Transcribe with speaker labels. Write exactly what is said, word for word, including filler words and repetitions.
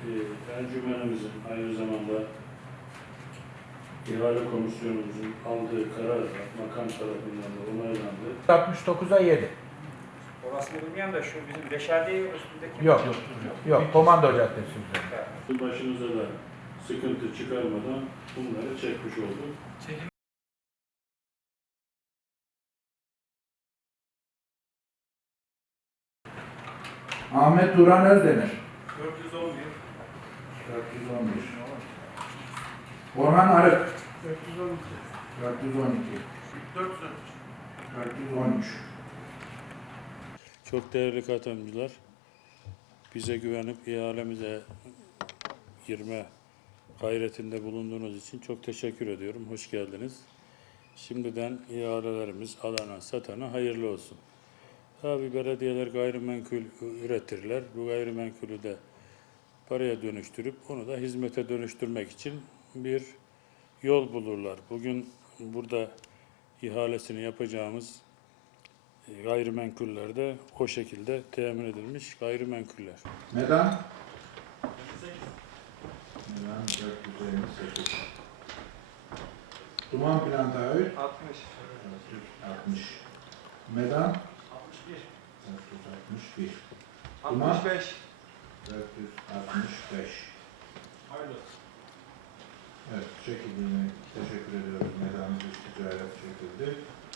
Speaker 1: e, encümenimizin aynı zamanda ihale komisyonumuzun aldığı kararla makam tarafından da onaylandı.
Speaker 2: altmış dokuza yedi.
Speaker 3: Orasını bilmeyen de şu bizim Reşadiye üstündeki...
Speaker 2: Yok, yok, yok. Komando Caddesi üzerinde.
Speaker 1: Başımıza da sıkıntı çıkarmadan bunları çekmiş olduk.
Speaker 2: Ahmet Duran Özdemir.
Speaker 3: dört yüz on bir.
Speaker 2: dört yüz on bir. Orhan Arık.
Speaker 3: dört yüz on iki.
Speaker 2: dört yüz on iki.
Speaker 3: dört yüz on üç.
Speaker 2: dört yüz on üç.
Speaker 1: Çok değerli katılımcılar, bize güvenip ihalemize girme gayretinde bulunduğunuz için çok teşekkür ediyorum. Hoş geldiniz. Şimdiden ihalelerimiz alana satana hayırlı olsun. Tabi belediyeler gayrimenkul üretirler. Bu gayrimenkulü de paraya dönüştürüp onu da hizmete dönüştürmek için bir yol bulurlar. Bugün burada ihalesini yapacağımız gayrimenkuller de o şekilde temin edilmiş gayrimenkuller.
Speaker 2: Medan? Medan dört yüz elli sekiz. Duman Plan Taahhüt?
Speaker 3: altmış.
Speaker 2: dört yüz altmış. Medan?
Speaker 3: altmış bir.
Speaker 2: dört yüz altmış bir. Duman?
Speaker 3: altmış beş.
Speaker 2: dört yüz altmış beş.
Speaker 3: Hayırlı.
Speaker 2: Evet, çekildiğine teşekkür ediyoruz. Medanımız ticaret çekildi.